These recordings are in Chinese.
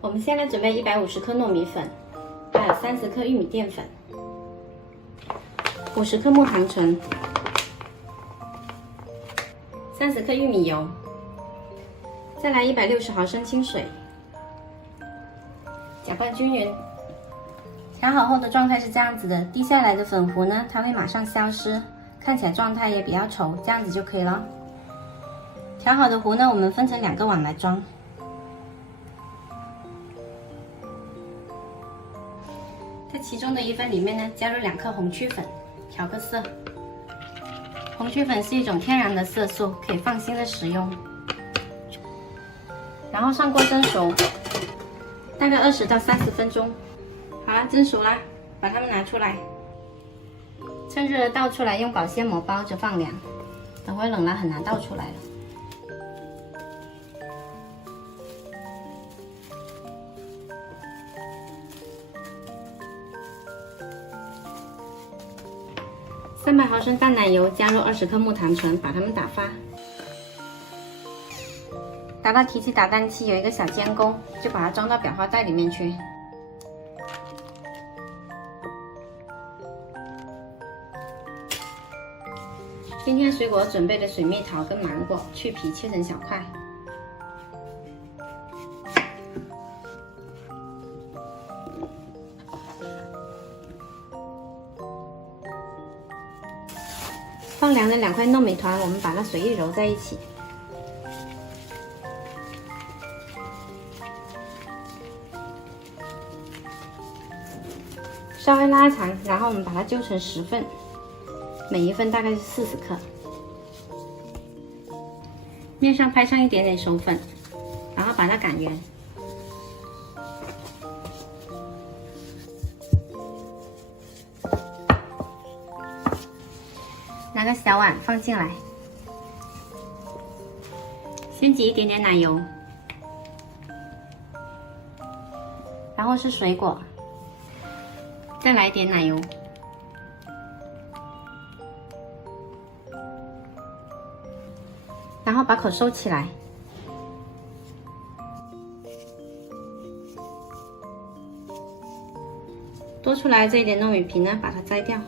我们现在准备150克糯米粉，还有30克玉米淀粉，50克木糖醇，30克玉米油，再来160毫升清水，搅拌均匀。调好后的状态是这样子的，滴下来的粉糊呢，它会马上消失，看起来状态也比较稠，这样子就可以了。调好的糊呢，我们分成2个碗来装。在其中的一份里面呢，加入2克红曲粉，调个色。红曲粉是一种天然的色素，可以放心的食用。然后上锅蒸熟，大概20到30分钟。好了，蒸熟啦，把它们拿出来，趁热倒出来，用保鲜膜包着放凉，等会冷了很难倒出来了。300毫升淡奶油，加入20克木糖醇，把它们打发。打到提起打蛋器有一个小煎弓，就把它装到裱花袋里面去。今天水果准备的水蜜桃跟芒果，去皮切成小块。放凉的2块糯米团，我们把它随意揉在一起。稍微拉长，然后我们把它揪成10份，每一份大概是40克。面上拍上一点点手粉，然后把它擀圆。拿个小碗放进来，先挤一点点奶油，然后是水果，再来一点奶油，然后把口收起来，多出来这一点糯米皮呢，把它摘掉。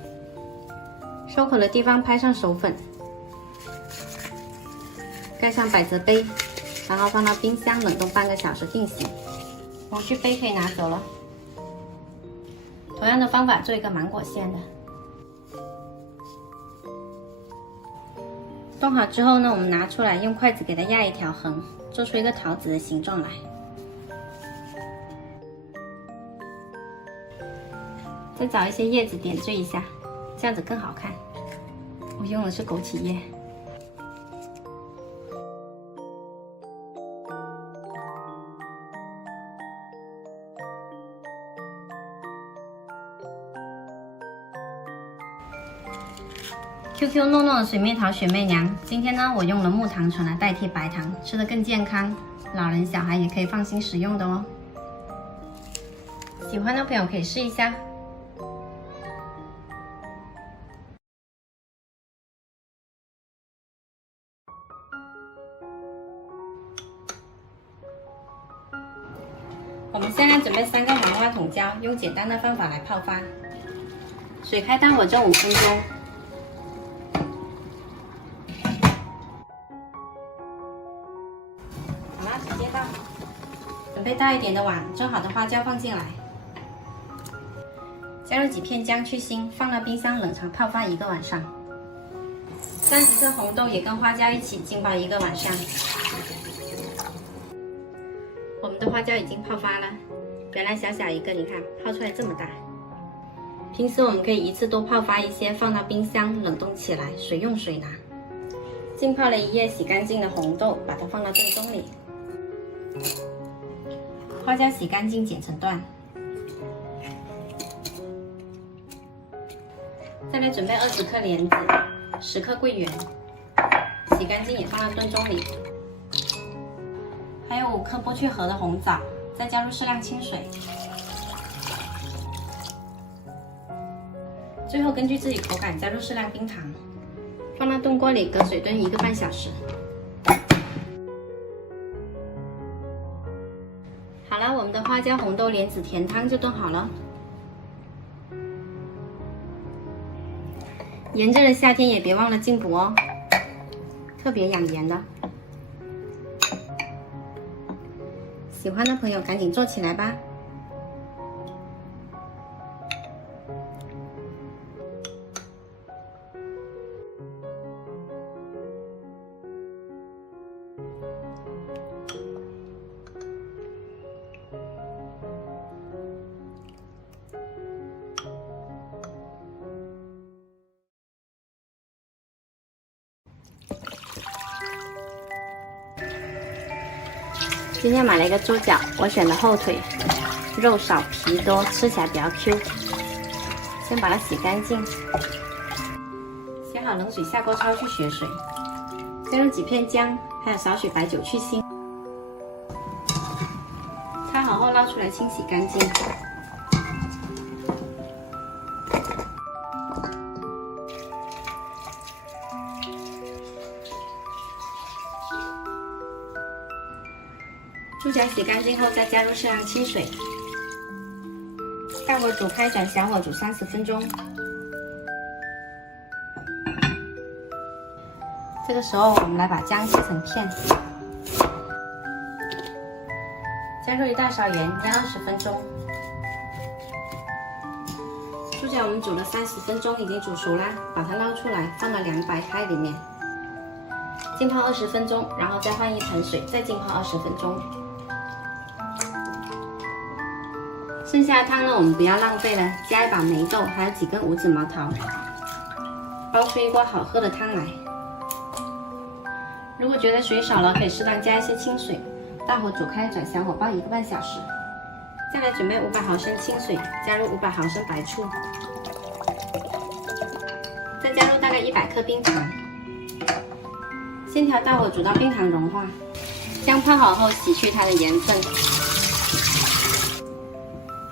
收口的地方拍上手粉，盖上百褶杯，然后放到冰箱冷冻半个小时定型。模具杯可以拿走了。同样的方法做一个芒果馅的。冻好之后呢，我们拿出来用筷子给它压一条横，做出一个桃子的形状来。再找一些叶子点缀一下，这样子更好看。我用的是枸杞叶。QQ 糯糯的水蜜桃雪媚娘，今天呢，我用了木糖醇来代替白糖，吃得更健康，老人小孩也可以放心食用的哦。喜欢的朋友可以试一下。我们现在准备3个黄瓜筒胶，用简单的方法来泡发。水开大火蒸5分钟。好啦，直接倒。准备大一点的碗，蒸好的花椒放进来，加入几片姜去腥，放到冰箱冷藏泡发1个晚上。30克红豆也跟花椒一起浸泡1个晚上。我们的花椒已经泡发了，原来小小一个，你看泡出来这么大。平时我们可以一次多泡发一些，放到冰箱冷冻起来，水用水拿。浸泡了1夜洗干净的红豆，把它放到炖盅里。花椒洗干净剪成段。再来准备20克莲子，10克桂圆，洗干净也放到炖盅里。还有5克剥去核的红枣，再加入适量清水。最后根据自己口感加入适量冰糖，放到炖锅里隔水炖1个半小时。好了，我们们的花椒红豆莲子甜汤就炖好了。炎热的夏天也别忘了进补哦，特别养颜的。喜欢的朋友赶紧做起来吧。今天买了一个猪脚，我选的后腿，肉少皮多，吃起来比较 Q。先把它洗干净，先好冷水下锅焯去血水，加入几片姜，还有少许白酒去腥。擦好后捞出来清洗干净。猪脚洗干净后，再加入适量清水，大火煮开，转小火煮30分钟。这个时候，我们来把姜切成片，加入1大勺盐，腌20分钟。猪脚我们煮了30分钟，已经煮熟啦，把它捞出来，放到凉白开里面，浸泡20分钟，然后再换一盆水，再浸泡20分钟。剩下的汤呢，我们不要浪费了，加一把梅豆，还有几根五指毛桃，煲出一锅好喝的汤来。如果觉得水少了，可以适当加一些清水，大火煮开，转小火煲1个半小时。再来准备500毫升清水，加入500毫升白醋，再加入大概100克冰糖，先调大火煮到冰糖融化。姜泡好后，洗去它的盐分。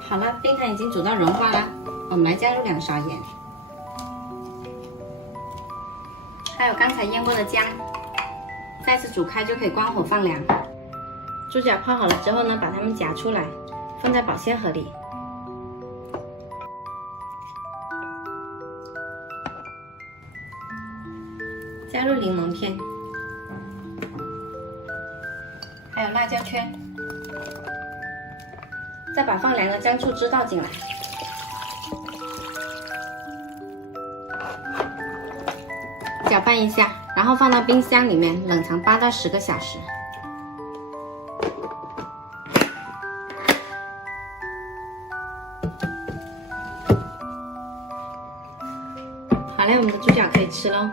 好了，冰糖已经煮到融化了，我们来加入2勺盐，还有刚才腌过的姜，再次煮开就可以关火放凉。猪脚泡好了之后呢，把它们夹出来，放在保鲜盒里。加入柠檬片，还有辣椒圈。再把放凉的姜醋汁倒进来，搅拌一下，然后放到冰箱里面冷藏8到10个小时。好嘞，我们的猪脚可以吃喽。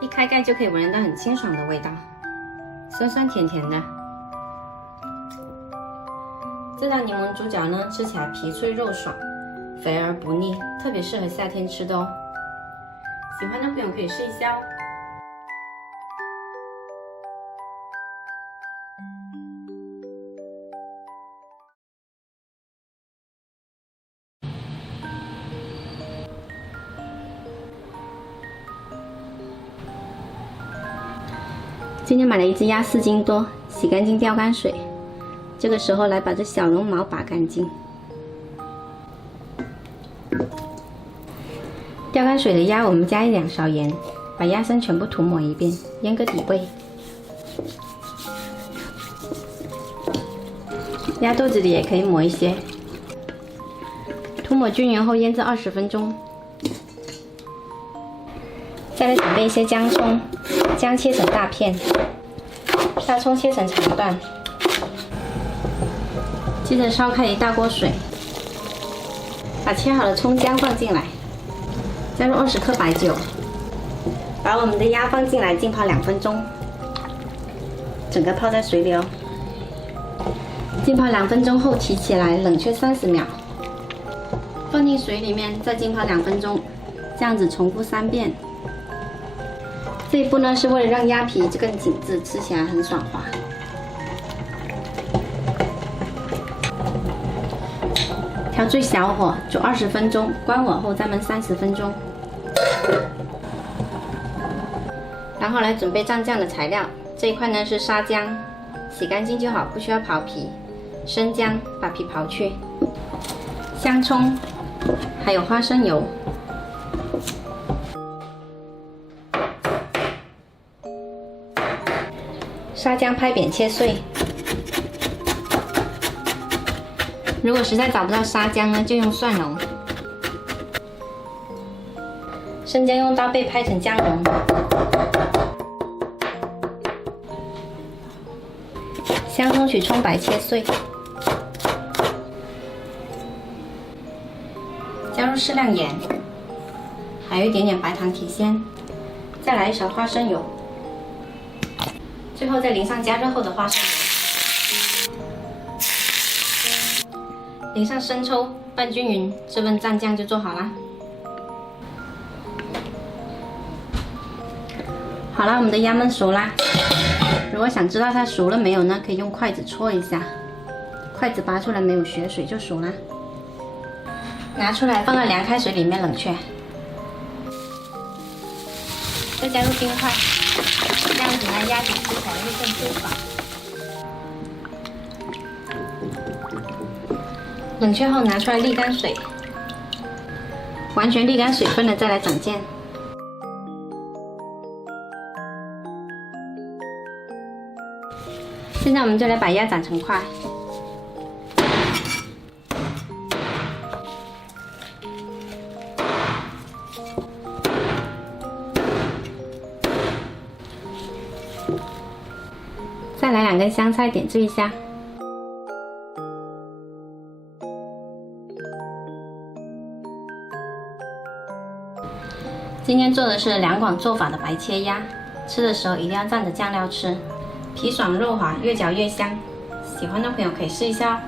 一开盖就可以闻到很清爽的味道，酸酸甜甜的。这道柠檬猪脚呢，吃起来皮脆肉爽，肥而不腻，特别适合夏天吃的哦。喜欢的朋友可以试一下哦。今天买了一只鸭4斤多，洗干净吊干水。这个时候来把这小绒毛拔干净。吊干水的鸭，我们加1-2勺盐，把鸭身全部涂抹一遍，腌个底味。鸭肚子里也可以抹一些，涂抹均匀后腌制20分钟。再来准备一些姜葱，姜切成大片，大葱切成长段。接着烧开1大锅水，把切好的葱姜放进来，加入20克白酒，把我们的鸭放进来浸泡2分钟，整个泡在水里哦。浸泡2分钟后提起来冷却30秒，放进水里面再浸泡2分钟，这样子重复3遍。这一步呢是为了让鸭皮更紧致，吃起来很爽滑。调最小火煮20分钟，关火后再焖30分钟。然后来准备蘸酱的材料，这一块呢是沙姜、洗干净就好，不需要刨皮。生姜把皮刨去，香葱，还有花生油。沙姜拍扁切碎。如果实在找不到沙姜呢，就用蒜蓉。生姜用刀背拍成姜蓉。香葱取葱白切碎。加入适量盐，还有一点点白糖提鲜。再来一勺花生油。最后再淋上加热后的花生油，淋上生抽，拌均匀，这份蘸酱就做好啦。好啦，我们的鸭焖熟啦。如果想知道它熟了没有呢，可以用筷子戳一下，筷子拔出来没有血水就熟啦。拿出来放到凉开水里面冷却，再加入冰块。这样子呢，鸭子吃起来会更酥爽。冷却后拿出来沥干水，完全沥干水分了再来整件。现在我们就来把鸭斩成块。再来2根香菜点缀一下。今天做的是两广做法的白切鸭，吃的时候一定要蘸着酱料吃，皮爽肉滑，越嚼越香。喜欢的朋友可以试一下哦。